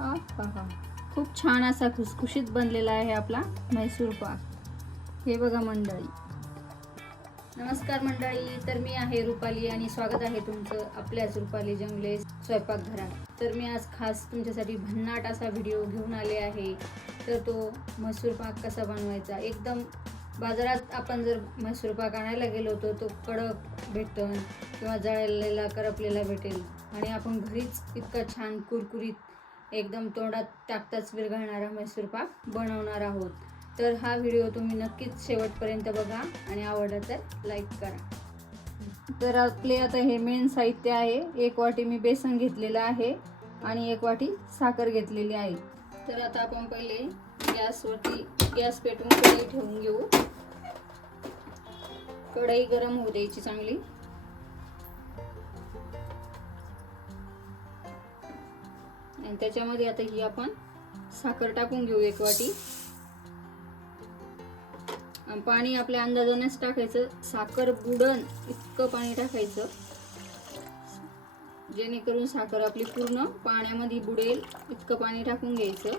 आहा, खूप छान असा खुसखुशीत बनलेला आहे आपला म्हैसूर पाक। हे बघा मंडळी, नमस्कार मंडळी, तर मी आहे रुपाली आणि स्वागत आहे तुमचं आपल्याच रुपाली जंगले स्वयंपाकघरात। तर मी आज खास तुमच्यासाठी भन्नाट असा व्हिडिओ घेऊन आले आहे। तर तो म्हैसूर पाक कसा बनवायचा, एकदम बाजारात आपण जर म्हैसूर पाक आणायला गेलो तर तो कडक भेटतो किंवा जळलेला करपलेला भेटेल, आणि आपण घरीच इतका छान कुरकुरीत एकदम तोंडात टाकताच विरघळणारा म्हैसूर पाक बनवणार आहोत। तर हा व्हिडिओ तुम्ही नक्कीच शेवटपर्यंत बघा आणि आवडला तर लाईक करा। तर आपले आता हे मेन साहित्य आहे, 1 वाटी मी बेसन घेतलेलं आहे आणि 1 वाटी साखर घेतलेली आहे। तर आता आपण पहिले गॅस पेटवून कढई ठेवून घेऊ। कढई गरम होऊ द्यायची चांगली। आणि त्याच्यामध्ये आता ही आपण साखर टाकून घेऊ 1 वाटी। पाणी आपल्या अंदाजानेच टाकायचं, साखर बुडन इतकं पाणी टाकायचं जेणेकरून साखर आपली पूर्ण पाण्यामध्ये बुडेल इतकं पाणी टाकून घ्यायचं।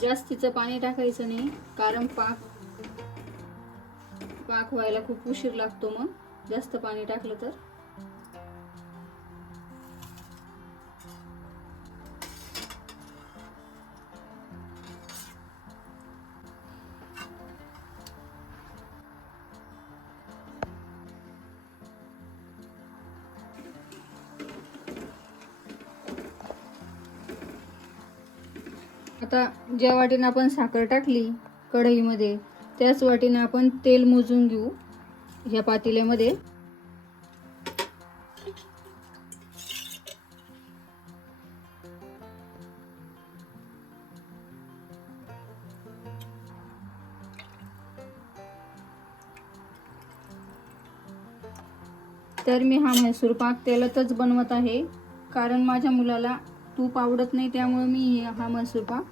जास्तीचं पाणी टाकायचं नाही, कारण पाक व्हायला खूप उशीर लागतो मग जास्त पाणी टाकलं तर। आता ज्या वाटीने आपण साखर टाकली कढईमध्ये, त्याच वाटीने आपण तेल मोजून घेऊ ह्या पातेल्यामध्ये। तर मी हा म्हैसूर पाक तेलातच बनवत आहे, कारण माझ्या मुलाला तूप आवडत नाही, त्यामुळे मी हा म्हैसूर पाक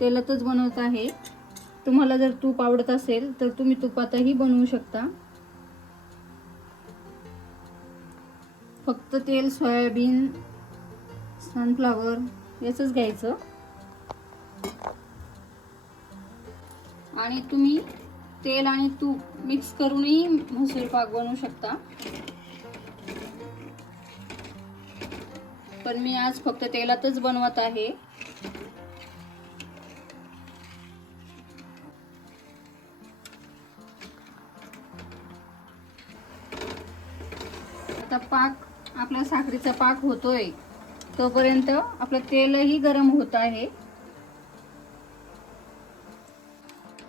तेलातच बनवत आहे। तुम्हाला जर तूप आवडत असेल तर तुम्ही तुपातही बनवू शकता। फक्त तेल सोयाबीन, सनफ्लावर याचंच घ्यायचं, आणि तुम्ही तेल आणि तूप मिक्स करूनही म्हैसूर पाक बनवू शकता, पण मी आज फक्त तेलातच बनवत आहे। आता पाक आपला साखरेचा पाक होतोय तोपर्यंत आपलं तेलही गरम होत आहे।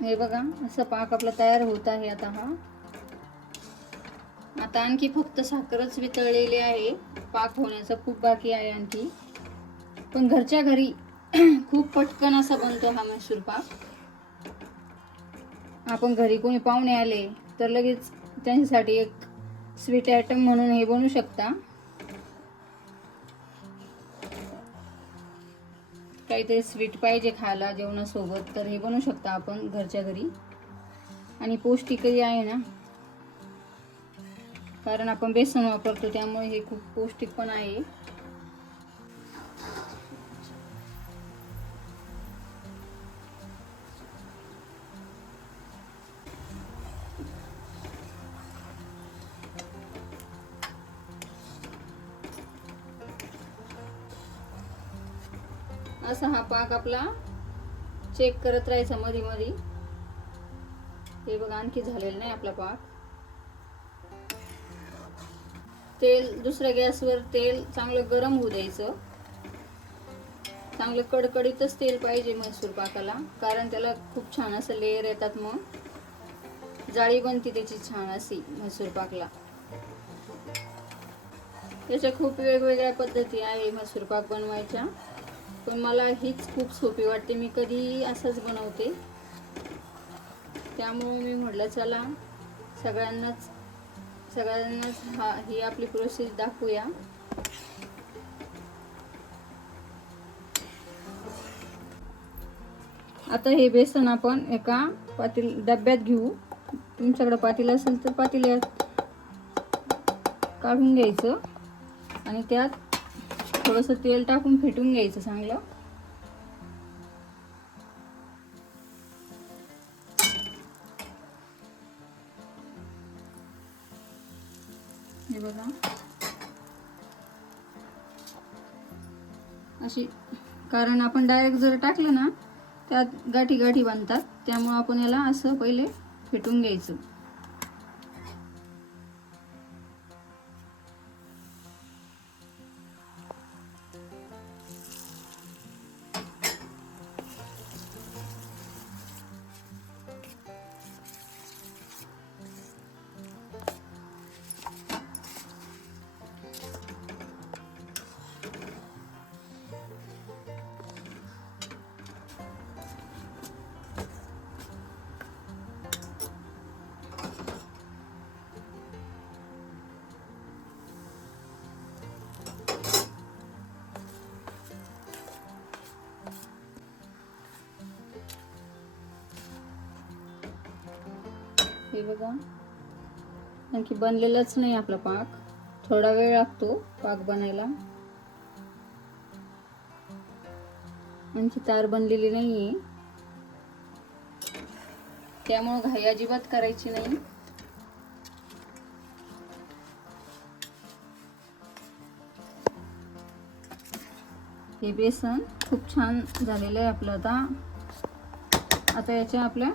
हे बघा, असं पाक आपला तयार होत आहे। आता आणखी फक्त साखरच वितळलेली आहे, पाक होण्याचा खूप बाकी आहे आणखी, पण घरच्या घरी खूप पटकन असा बनतो हा म्हैसूर पाक। आपण घरी कोणी पाहुणे आले तर लगेच त्यांच्यासाठी एक स्वीट आयटम म्हणून हे बनवू शकता। काहीतरी स्वीट पाहिजे खायला जेवणासोबत तर हे बनवू शकता आपण घरच्या घरी, आणि पौष्टिकही आहे ना, कारण आपण बेसन वापरतो त्यामुळे हे खूप पौष्टिक पण आहे। असा हा पाक आपला चेक करत राहायचा मध्ये मध्ये। हे बघा, आणखी झालेला नाही आपला पाक। तेल दुसऱ्या गॅसवर तेल चांगलं गरम होऊ द्यायचं, चांगलं कडकडीतच तेल पाहिजे म्हैसूर पाकाला, कारण त्याला खूप छान असं लेयर येतात, मग जाळी बनते त्याची छान अशी म्हैसूर पाकला। त्याच्या खूप वेगवेगळ्या पद्धती आहे म्हैसूर पाक बनवायच्या, पण मला हीच खूप सोपी वाटते, मी कधी असंच बनवते, त्यामुळे मी म्हटलं चला सगळ्यांनाच ही आपली प्रोसेस दाखवूया। आता हे बेसन आपण एका डब्यात घेऊ, तुमच्याकडे पातेलं असेल तर पातेल्यात काढून घ्यायचं, आणि त्यात थोडंसं तेल टाकून फेटून घ्यायचं चांगलं. हे बघा अशी, कारण आपण डायरेक्ट जर टाकलं ना त्यात गाठी गाठी बांधतात, त्यामुळे आपण याला असं पहिले फेटून घ्यायचं. हे बघा आणखी बनलेलाच नाही आपला पाक, थोडा वेळ लागतो पाक बनायला. आणखी तार बनलेली नाहीये, त्यामुळे घाई अजिबात करायची नाही. हे बेसन खूप छान झालेलं आहे आपलं. आता याच्या आपल्या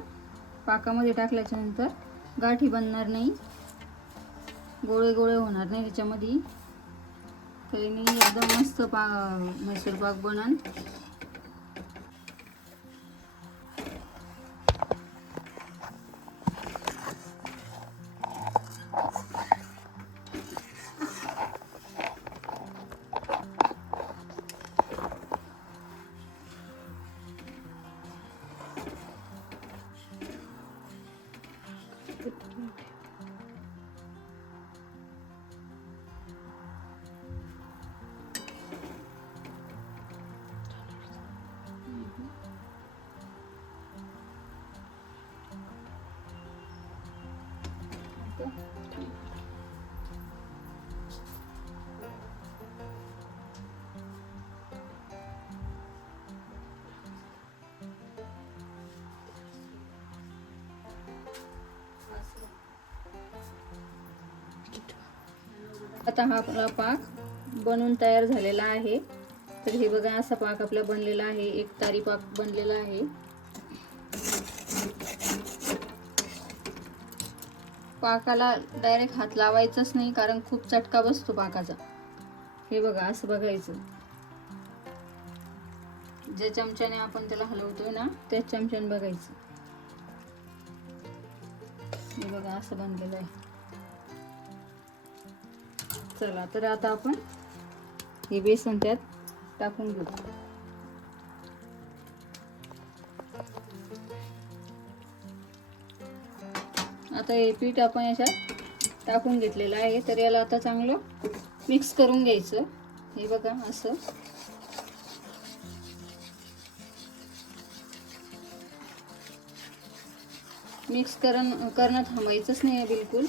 पाकामध्ये टाकल्याच्या नंतर गाठी बनणार नाही, गोळे गोळे होणार नाही त्याच्यामध्ये. काही नाही, एकदम मस्त मैसूर पाक बनन. आता हा आपला पाक बनवून तयार झालेला आहे. तर हे बघा असा पाक आपला बनलेला आहे, एक तारी पाक बनलेला आहे. पाकाला डायरेक्ट हात लावायचाच नाही, कारण खूप चटका बसतो पाकाचा. हे बघा असं बघायचं, ज्या चमच्याने आपण त्याला हलवतोय ना त्याच चमच्याने बघायचं. हे बघा असं बनलेलं आहे. चला तर आता आपण हे बेसन त्यात टाकून घेऊ. आता हे पीठ आपण याच्यात टाकून घेतलेलं आहे. तर याला आता चांगलं मिक्स करून घ्यायचं. हे बघा असं मिक्स करणं थांबायचंच नाही आहे, बिलकुल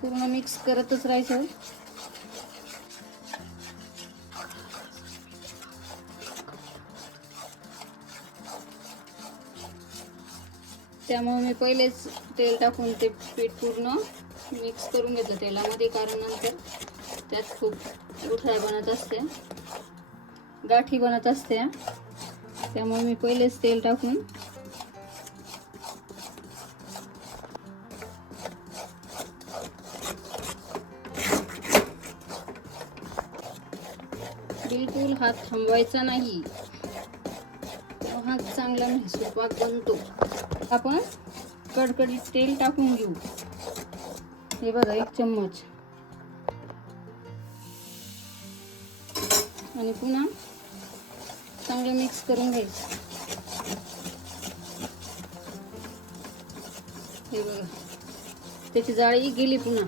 पूर्ण मिक्स करतच राहायचं. त्यामुळे मी पहिलेच तेल टाकून ते पीठ पूर्ण मिक्स करून घेतलं तेलामध्ये, कारण नंतर त्यात खूप गुठळ्या बनत असते, गाठी बनत असते. त्यामुळे मी पहिलेच तेल टाकून बिलकुल हात थांबवायचा नाही, हात चांगला म्हैसूर पाक बनतो. आपण कडकडीत तेल टाकून घेऊ. हे बघा 1 चम्मच, आणि पुन्हा चांगलं मिक्स करून घ्यायचं. हे बघा त्याची जाळी गेली, पुन्हा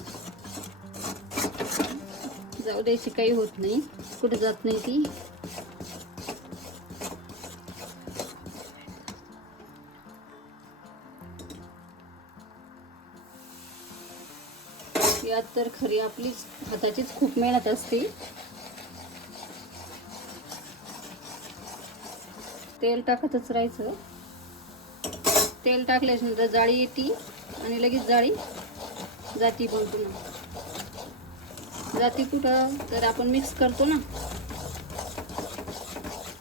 जाऊ द्यायची, काही होत नाही, कुठे जात नाही ती. यात तर खरी आपलीच हाताचीच खूप मेहनत असते. तेल टाकतच राहायचं. तेल टाकल्यानंतर जाळी येते आणि लगेच जाळी जाती. पण पुन्हा जाती कुठं तर आपण मिक्स करतो ना,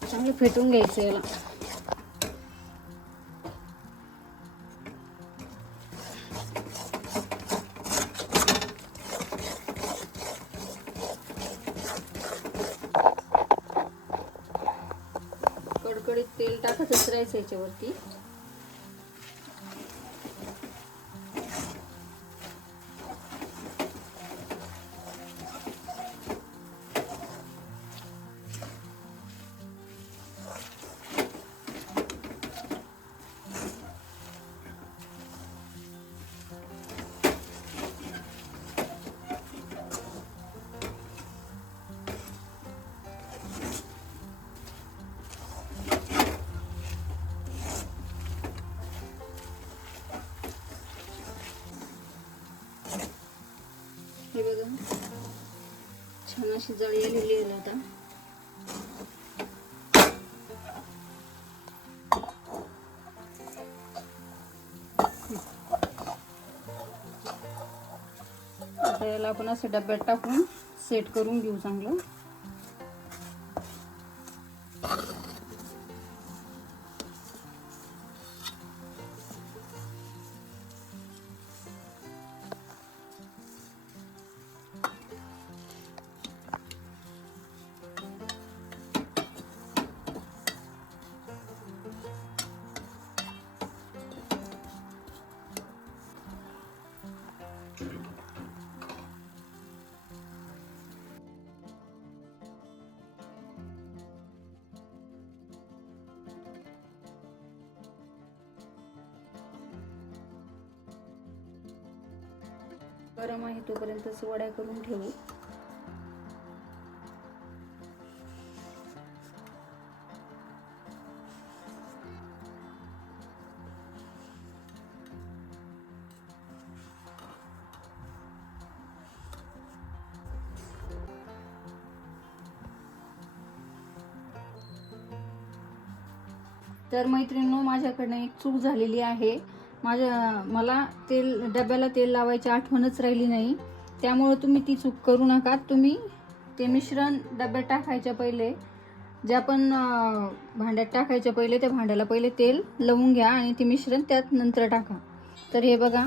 चांगलं फेटून घ्यायचं याला. कडकडीत तेल टाकतच राहायचं याच्यावरती. हे बघा छान अशी जाळी आलेली आहे आता. आता याला आपण असं डब्यात टाकून सेट करून घेऊ चांगलं. गरम आहे तोपर्यंत वड्या करून ठेवू. तर मैत्रिणींनो, माझ्याकडनं एक चूक झालेली आहे. मला डब्याला तेल लावायची आठवणच राहिली नाही. त्यामुळे तुम्ही ती चूक करू नका. तुम्ही ते मिश्रण डब्यात टाकायच्या पहिले, जे आपण भांड्यात टाकायच्या पहिले, त्या भांड्याला पहिले तेल लावून घ्या आणि ते मिश्रण त्यात नंतर टाका. तर हे बघा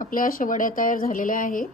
आपल्या अशा वड्या तयार झालेल्या आहे.